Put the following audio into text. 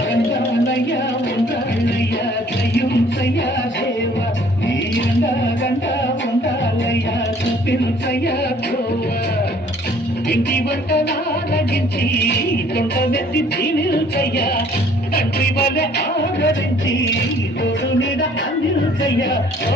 రంగాలయ్యా ఉండాలయ్యా దయ్యుంచయ్యా దేవ నీ గండా ఉండాలయ్యా చూపించయ్యా గోవ ఇంటి వంట నాలగించి తొండ వెత్తి తినిల్చయ్యా తండ్రి వలె ఆదరించి తోడు మీద అందిల్చయ్యా ఓ